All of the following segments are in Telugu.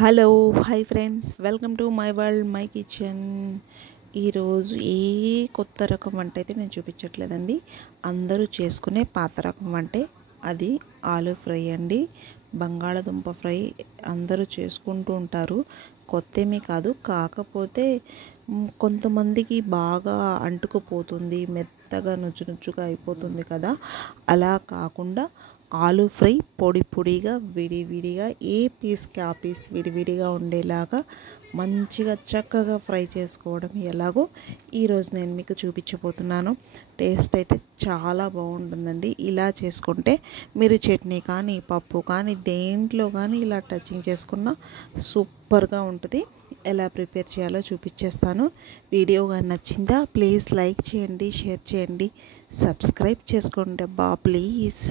Hello hi friends, welcome to my world my kitchen. ఈరోజు ఏ కొత్త రకం వంట అయితే నేను చూపించట్లేదండి. అందరూ చేసుకునే పాత రకం వంటే, అది ఆలు ఫ్రై అండి. బంగాళదుంప ఫ్రై అందరూ చేసుకుంటూ ఉంటారు, కొత్తేమీ కాదు. కాకపోతే కొంతమందికి బాగా అంటుకుపోతుంది, మెత్తగా నుజ్జు నుజ్జుగా అయిపోతుంది కదా. అలా కాకుండా ఆలు ఫ్రై పొడి పొడిగా విడివిడిగా ఏ పీస్కి ఆ పీస్ విడివిడిగా ఉండేలాగా మంచిగా చక్కగా ఫ్రై చేసుకోవడం ఎలాగో ఈరోజు నేను మీకు చూపించబోతున్నాను. టేస్ట్ అయితే చాలా బాగుంటుందండి. ఇలా చేసుకుంటే మీరు చట్నీ కానీ పప్పు కానీ దేంట్లో కానీ ఇలా టచింగ్ చేసుకున్న సూపర్గా ఉంటుంది. ఎలా ప్రిపేర్ చేయాలో చూపించేస్తాను. వీడియో కానీ నచ్చిందా ప్లీజ్ లైక్ చేయండి, షేర్ చేయండి, సబ్స్క్రైబ్ చేసుకోండి అబ్బా ప్లీజ్.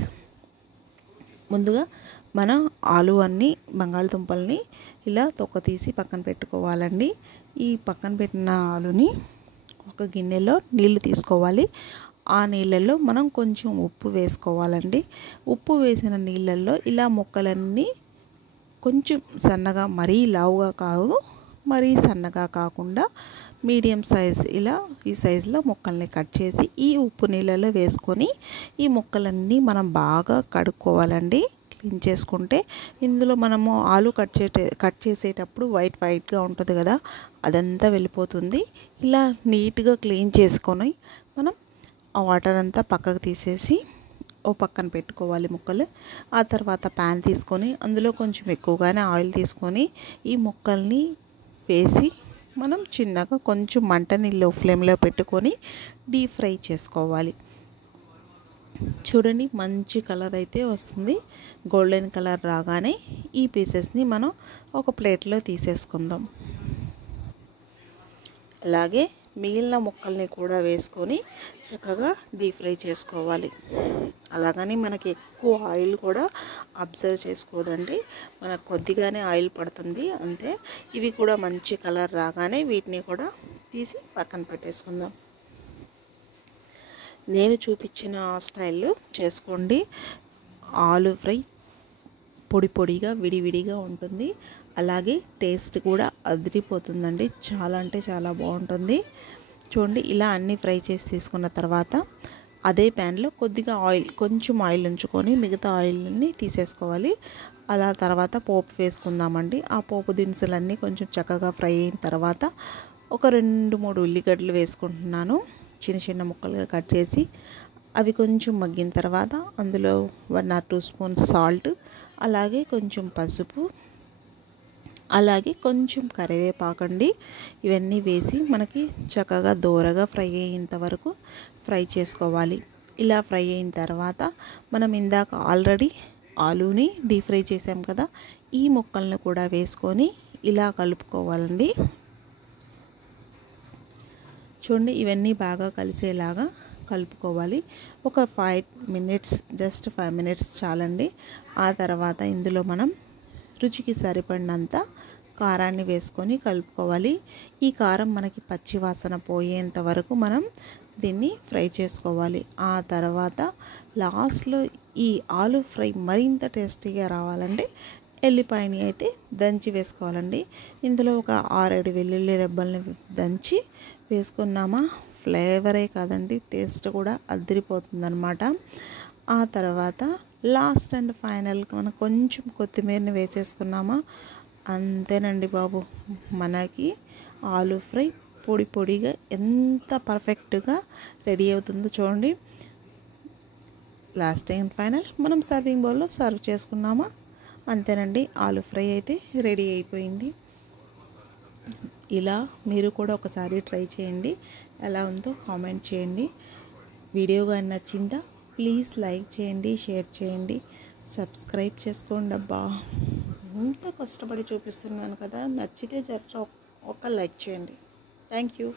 ముందుగా మనం ఆలు అన్ని బంగాళదుంపల్ని ఇలా తొక్క తీసి పక్కన పెట్టుకోవాలండి. ఈ పక్కన పెట్టిన ఆలుని ఒక గిన్నెలో నీళ్లు తీసుకోవాలి. ఆ నీళ్ళల్లో మనం కొంచెం ఉప్పు వేసుకోవాలండి. ఉప్పు వేసిన నీళ్ళల్లో ఇలా ముక్కలన్నీ కొంచెం సన్నగా, మరీ లావుగా కాదు, మరీ సన్నగా కాకుండా మీడియం సైజ్, ఇలా ఈ సైజులో ముక్కల్ని కట్ చేసి ఈ ఉప్పు నీళ్ళలో వేసుకొని ఈ ముక్కలన్నీ మనం బాగా కడుక్కోవాలండి. క్లీన్ చేసుకుంటే ఇందులో మనము ఆలు కట్ చేసేటప్పుడు వైట్గా ఉంటుంది కదా, అదంతా వెళ్ళిపోతుంది. ఇలా నీట్గా క్లీన్ చేసుకొని మనం ఆ వాటర్ అంతా పక్కకు తీసేసి ఓ పక్కన పెట్టుకోవాలి ముక్కలు. ఆ తర్వాత ప్యాన్ తీసుకొని అందులో కొంచెం ఎక్కువగానే ఆయిల్ తీసుకొని ఈ ముక్కల్ని వేసి మనం చిన్నగా కొంచెం మంటని లో ఫ్లేమ్లో పెట్టుకొని డీప్ ఫ్రై చేసుకోవాలి. చూడండి, మంచి కలర్ అయితే వస్తుంది. గోల్డెన్ కలర్ రాగానే ఈ పీసెస్ని మనం ఒక ప్లేట్లో తీసేసుకుందాం. అలాగే మిగిలిన ముక్కల్ని కూడా వేసుకొని చక్కగా డీప్ ఫ్రై చేసుకోవాలి. అలాగని మనకి ఎక్కువ ఆయిల్ కూడా అబ్జర్వ్ చేసుకోదండి, మనకు కొద్దిగానే ఆయిల్ పడుతుంది అంతే. ఇవి కూడా మంచి కలర్ రాగానే వీటిని కూడా తీసి పక్కన పెట్టేసుకుందాం. నేను చూపించిన స్టైల్లో చేసుకోండి. ఆలు ఫ్రై పొడి పొడిగా విడివిడిగా ఉంటుంది, అలాగే టేస్ట్ కూడా అదిరిపోతుందండి. చాలా అంటే చాలా బాగుంటుంది. చూడండి, ఇలా అన్నీ ఫ్రై చేసి తీసుకున్న తర్వాత అదే ప్యాన్లో కొద్దిగా ఆయిల్, కొంచెం ఆయిల్ ఉంచుకొని మిగతా ఆయిల్ని తీసేసుకోవాలి. అలా తర్వాత పోపు వేసుకుందామండి. ఆ పోపు దినుసులన్నీ కొంచెం చక్కగా ఫ్రై అయిన తర్వాత ఒక 2-3 ఉల్లిగడ్డలు వేసుకుంటున్నాను, చిన్న చిన్న ముక్కలుగా కట్ చేసి. అవి కొంచెం మగ్గిన తర్వాత అందులో 1 or 2 స్పూన్స్ సాల్ట్, అలాగే కొంచెం పసుపు, అలాగే కొంచెం కరివేపాకండి. ఇవన్నీ వేసి మనకి చక్కగా దోరగా ఫ్రై అయ్యేంత వరకు ఫ్రై చేసుకోవాలి. ఇలా ఫ్రై అయిన తర్వాత మనం ఇందాక ఆల్రెడీ ఆలూని డీప్ ఫ్రై చేసాం కదా, ఈ ముక్కల్ని కూడా వేసుకొని ఇలా కలుపుకోవాలండి. చూడండి, ఇవన్నీ బాగా కలిసేలాగా కలుపుకోవాలి. ఒక 5 minutes, జస్ట్ 5 minutes చాలండి. ఆ తర్వాత ఇందులో మనం రుచికి సరిపడినంత కారాన్ని వేసుకొని కలుపుకోవాలి. ఈ కారం మనకి పచ్చి వాసన పోయేంత వరకు మనం దీన్ని ఫ్రై చేసుకోవాలి. ఆ తర్వాత లాస్ట్లో ఈ ఆలు ఫ్రై మరింత టేస్టీగా రావాలంటే ఎల్లిపాయని అయితే దంచి వేసుకోవాలండి. ఇందులో ఒక 6-7 వెల్లుల్లి రెబ్బల్ని దంచి వేసుకున్నామా, ఫ్లేవరే కాదండి, టేస్ట్ కూడా అదిరిపోతుందన్నమాట. ఆ తర్వాత లాస్ట్ అండ్ ఫైనల్గా మనం కొంచెం కొత్తిమీరని వేసేసుకున్నామా, అంతేనండి బాబు, మనకి ఆలు ఫ్రై పొడి పొడిగా ఎంత పర్ఫెక్ట్గా రెడీ అవుతుందో చూడండి. లాస్ట్ అండ్ ఫైనల్ మనం సర్వింగ్ బౌల్లో సర్వ్ చేసుకున్నామా, అంతేనండి, ఆలు ఫ్రై అయితే రెడీ అయిపోయింది. ఇలా మీరు కూడా ఒకసారి ట్రై చేయండి, ఎలా ఉందో కామెంట్ చేయండి. వీడియో కానీ నచ్చిందా ప్లీజ్ లైక్ చేయండి, షేర్ చేయండి, సబ్స్క్రైబ్ చేసుకోండి అబ్బా. ఎంతో కష్టపడి చూపిస్తున్నాను కదా, నచ్చితే జర ఒక లైక్ చేయండి. Thank you.